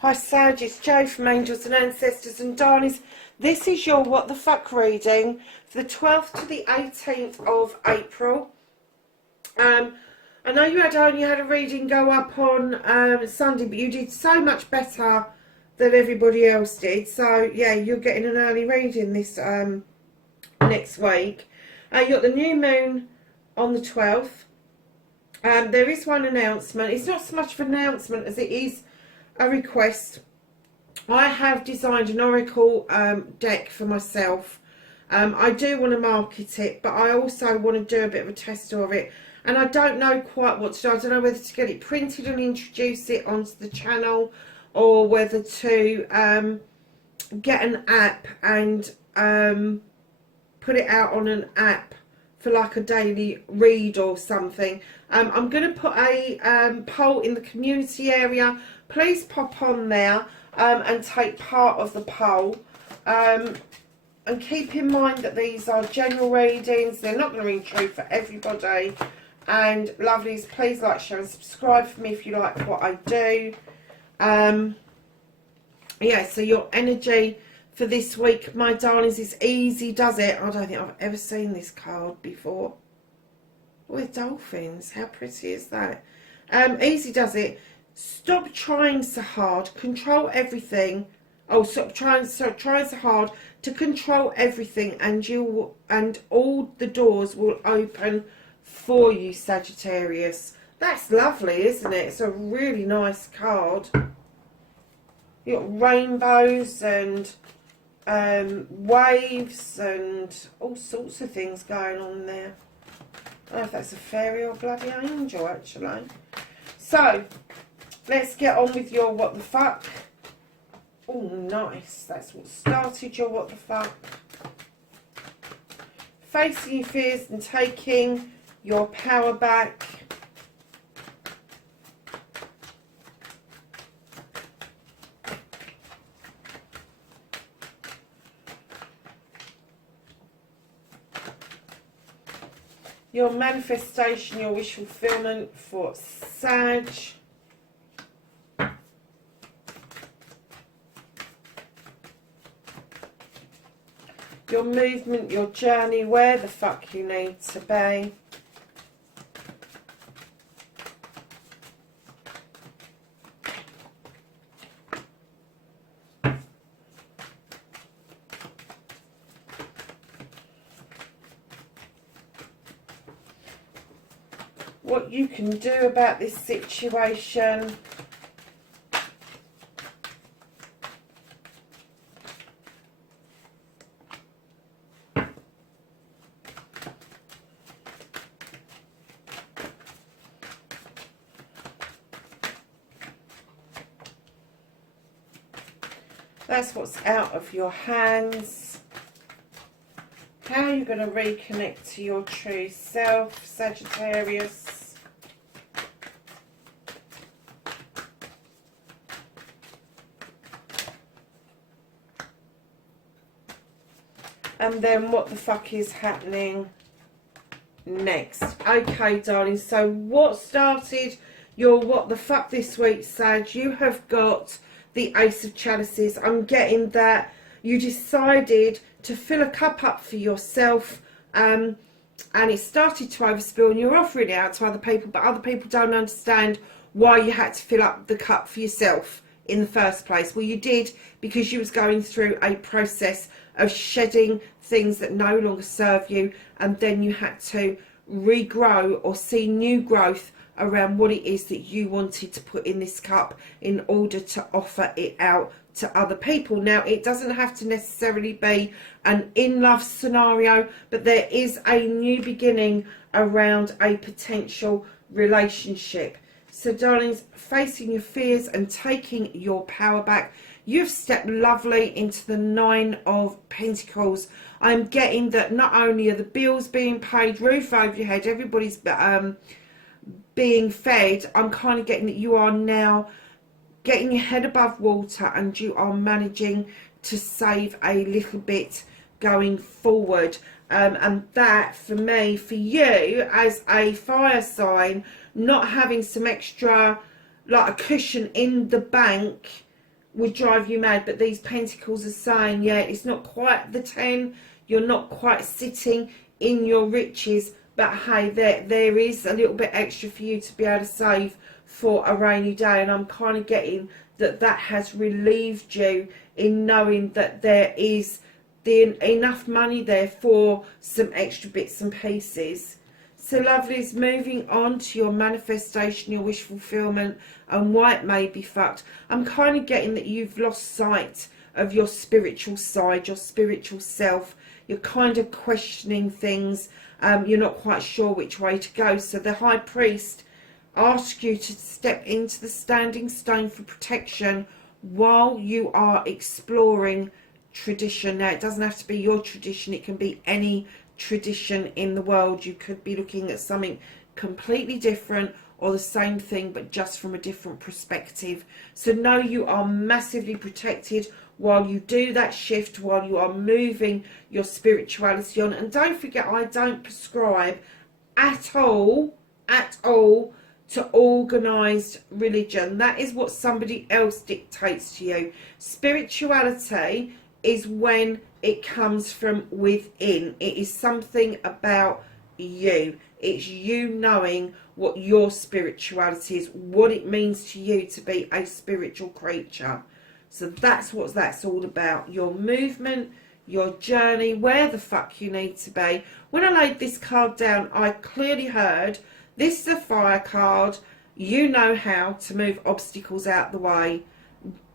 Hi Sag, it's Jo from Angels and Ancestors and Darnies. This is your What the Fuck reading for the 12th to the 18th of April. I know you only had a reading go up on Sunday, but you did so much better than everybody else did. So yeah, you're getting an early reading this next week. You got the new moon on the 12th. There is one announcement. It's not so much of an announcement as it is a request. I have designed an oracle deck for myself. I do want to market it, but I also want to do a bit of a test of it, and I don't know quite what to do. I don't know whether to get it printed and introduce it onto the channel, or whether to get an app and put it out on an app for like a daily read or something. I'm going to put a poll in the community area. Please pop on there and take part of the poll. And keep in mind that these are general readings. They're not going to ring true for everybody. And lovelies, please like, share and subscribe for me if you like what I do. Yeah, so your energy for this week, my darlings, is easy does it. I don't think I've ever seen this card before. With dolphins, how pretty is that? Easy does it. Stop trying so hard. Control everything. Oh, stop trying so hard to control everything, and all the doors will open for you, Sagittarius. That's lovely, isn't it? It's a really nice card. You got rainbows and waves and all sorts of things going on there. I don't know if that's a fairy or bloody angel, actually. So, let's get on with your What the Fuck. Oh, nice. That's what started your What the Fuck. Facing your fears and taking your power back. Your manifestation, your wish fulfillment for Sag. Your movement, your journey, where the fuck you need to be. What you can do about this situation. That's what's out of your hands. How are you going to reconnect to your true self, Sagittarius? And then what the fuck is happening next? Okay, darling, so what started your What the Fuck this week, Sag? You have got the Ace of Chalices. I'm getting that you decided to fill a cup up for yourself, and it started to overspill, and you're offering it out to other people, but other people don't understand why you had to fill up the cup for yourself in the first place. Well, you did because you was going through a process of shedding things that no longer serve you, and then you had to regrow or see new growth around what it is that you wanted to put in this cup in order to offer it out to other people. Now, it doesn't have to necessarily be an in-love scenario, but there is a new beginning around a potential relationship. So, darlings, facing your fears and taking your power back, You've stepped lovely into the 9 of Pentacles. I'm getting that not only are the bills being paid, roof over your head, everybody's being fed. I'm kind of getting that you are now getting your head above water and you are managing to save a little bit going forward. And that, for me, for you, as a fire sign, not having some extra, like a cushion in the bank would drive you mad. But these Pentacles are saying, yeah, it's not quite the 10. You're not quite sitting in your riches. But hey, there is a little bit extra for you to be able to save for a rainy day. And I'm kind of getting that that has relieved you in knowing that there is enough money there for some extra bits and pieces. So lovelies, moving on to your manifestation, your wish fulfillment, and why it may be fucked. I'm kind of getting that you've lost sight of your spiritual side, your spiritual self. You're kind of questioning things. You're not quite sure which way to go. So the High Priest asks you to step into the standing stone for protection while you are exploring tradition. Now, it doesn't have to be your tradition. It can be any tradition in the world. You could be looking at something completely different or the same thing, but just from a different perspective. So know you are massively protected while you do that shift, while you are moving your spirituality on. And don't forget, I don't prescribe at all to organised religion. That is what somebody else dictates to you. Spirituality is when it comes from within. It is something about you. It's you knowing what your spirituality is, what it means to you to be a spiritual creature. So that's what that's all about. Your movement, your journey, where the fuck you need to be. When I laid this card down, I clearly heard this is a fire card. You know how to move obstacles out the way.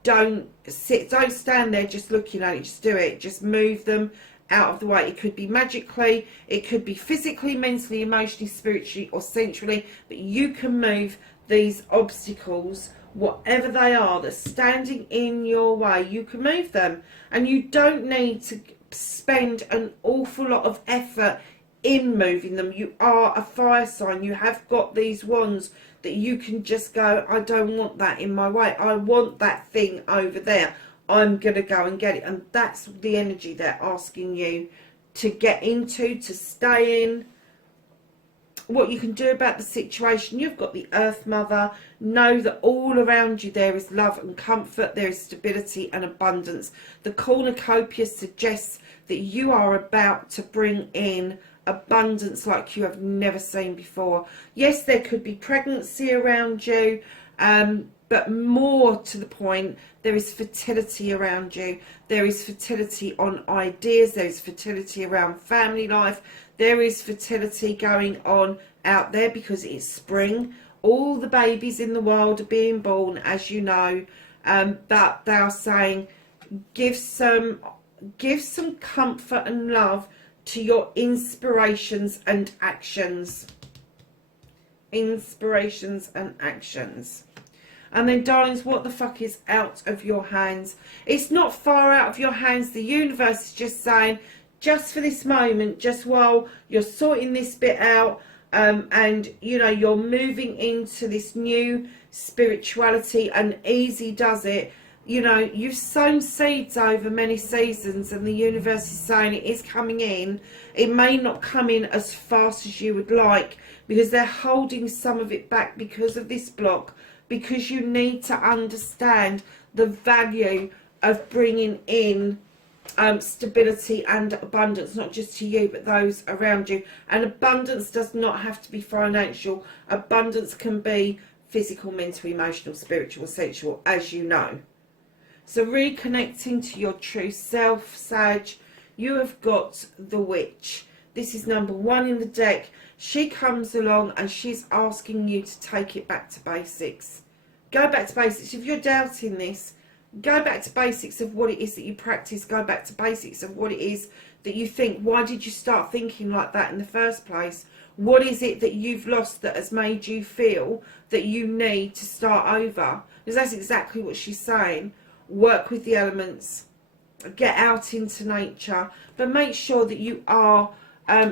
Don't stand there just looking at it. Just do it. Just move them out of the way. It could be magically, it could be physically, mentally, emotionally, spiritually, or sensually. But you can move these obstacles, whatever they are, that's standing in your way. You can move them, and you don't need to spend an awful lot of effort in moving them. You are a fire sign. You have got these wands that you can just go, I don't want that in my way. I want that thing over there. I'm going to go and get it. And that's the energy they're asking you to get into, to stay in. What you can do about the situation, you've got the Earth Mother. Know that all around you there is love and comfort. There is stability and abundance. The cornucopia suggests that you are about to bring in abundance like you have never seen before. Yes, there could be pregnancy around you, but more to the point, there is fertility around you. There is fertility on ideas. There is fertility around family life. There is fertility going on out there because it's spring. All the babies in the world are being born, as you know, but they are saying give some comfort and love to your inspirations and actions. Inspirations and actions. And then, darlings, what the fuck is out of your hands? It's not far out of your hands. The universe is just saying, just for this moment, just while you're sorting this bit out, and, you know, you're moving into this new spirituality, and easy does it. You know, you've sown seeds over many seasons, and the universe is saying it is coming in. It may not come in as fast as you would like, because they're holding some of it back because of this block, because you need to understand the value of bringing in stability and abundance, not just to you, but those around you. And abundance does not have to be financial. Abundance can be physical, mental, emotional, spiritual, sensual, as you know. So reconnecting to your true self, Sag, you have got the Witch. This is number 1 in the deck. She comes along and she's asking you to take it back to basics. Go back to basics. If you're doubting this, go back to basics of what it is that you practice. Go back to basics of what it is that you think. Why did you start thinking like that in the first place? What is it that you've lost that has made you feel that you need to start over? Because that's exactly what she's saying. work with the elements, get out into nature, but make sure that you are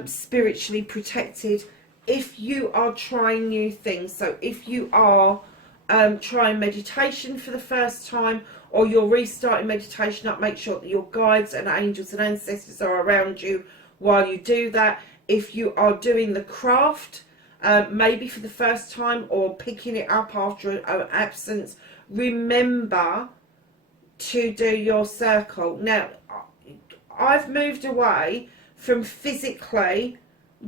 spiritually protected if you are trying new things. So if you are trying meditation for the first time, or you're restarting meditation up, make sure that your guides and angels and ancestors are around you while you do that. If you are doing the craft, maybe for the first time, or picking it up after an absence, remember to do your circle. Now, I've moved away from physically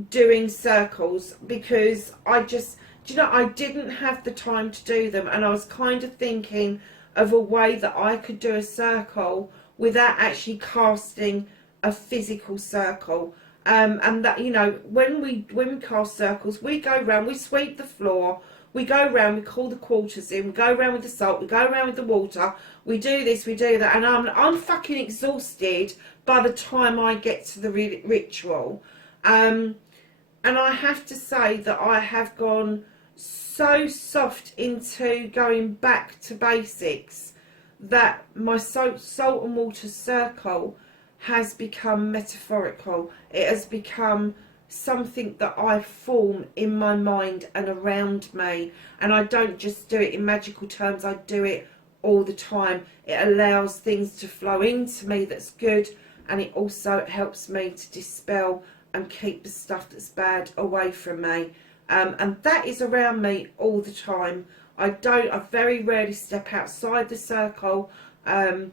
doing circles because I just, do you know, I didn't have the time to do them, and I was kind of thinking of a way that I could do a circle without actually casting a physical circle. And that, you know, when we cast circles, we go around, we sweep the floor, we go around, we call the quarters in, we go around with the salt, we go around with the water, we do this, we do that, and I'm fucking exhausted by the time I get to the ritual. And I have to say that I have gone so soft into going back to basics that my salt and water circle has become metaphorical. It has become something that I form in my mind and around me, and I don't just do it in magical terms, I do it all the time. It allows things to flow into me that's good, and it also helps me to dispel and keep the stuff that's bad away from me. And that is around me all the time. I very rarely step outside the circle, and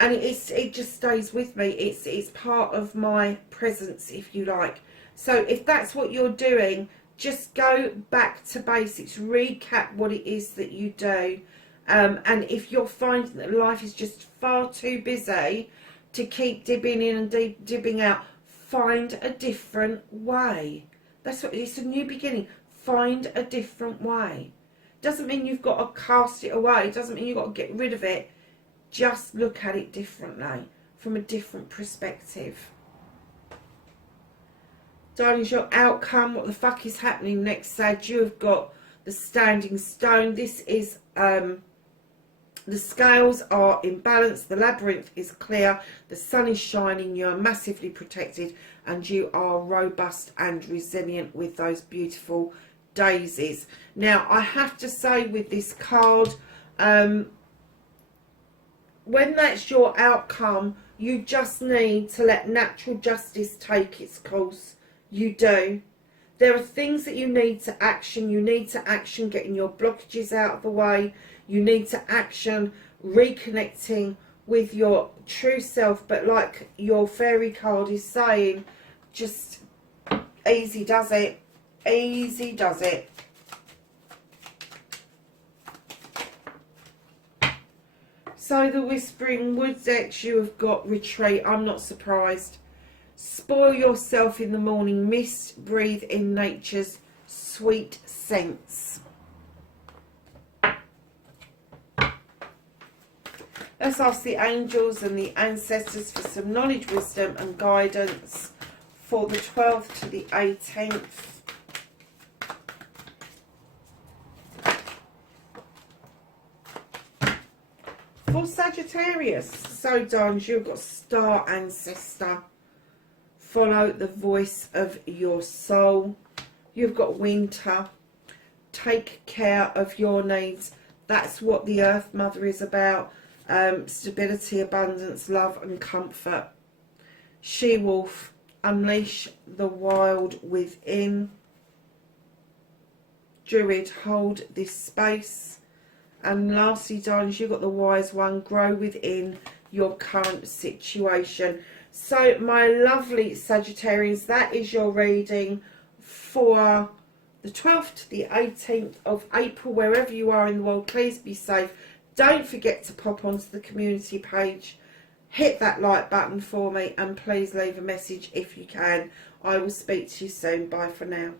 it just stays with me. It's part of my presence, if you like. So if that's what you're doing, just go back to basics, recap what it is that you do. And if you're finding that life is just far too busy to keep dipping in and dipping out, find a different way. That's what it's, a new beginning. Find a different way. Doesn't mean you've got to cast it away. Doesn't mean you've got to get rid of it. Just look at it differently, from a different perspective. Darlings, your outcome, what the fuck is happening next, Sag? You have got the Standing Stone. This is, the scales are in balance, the labyrinth is clear, the sun is shining, you are massively protected, and you are robust and resilient with those beautiful daisies. Now, I have to say with this card, when that's your outcome, you just need to let natural justice take its course. You do. There are things that you need to action. You need to action getting your blockages out of the way. You need to action reconnecting with your true self. But like your fairy card is saying, just easy does it. Easy does it. So the Whispering Woods X, you have got retreat. I'm not surprised. Spoil yourself in the morning mist. Breathe in nature's sweet scents. Let's ask the angels and the ancestors for some knowledge, wisdom and guidance for the 12th to the 18th. For Sagittarius, so darling, you've got Star Ancestor. Follow the voice of your soul. You've got Winter. Take care of your needs. That's what the Earth Mother is about. Stability, abundance, love and comfort. She-Wolf. Unleash the wild within. Druid. Hold this space. And lastly, darlings, you've got the Wise One. Grow within your current situation. So, my lovely Sagittarians, that is your reading for the 12th to the 18th of April. Wherever you are in the world, please be safe. Don't forget to pop onto the community page. Hit that like button for me. And please leave a message if you can. I will speak to you soon. Bye for now.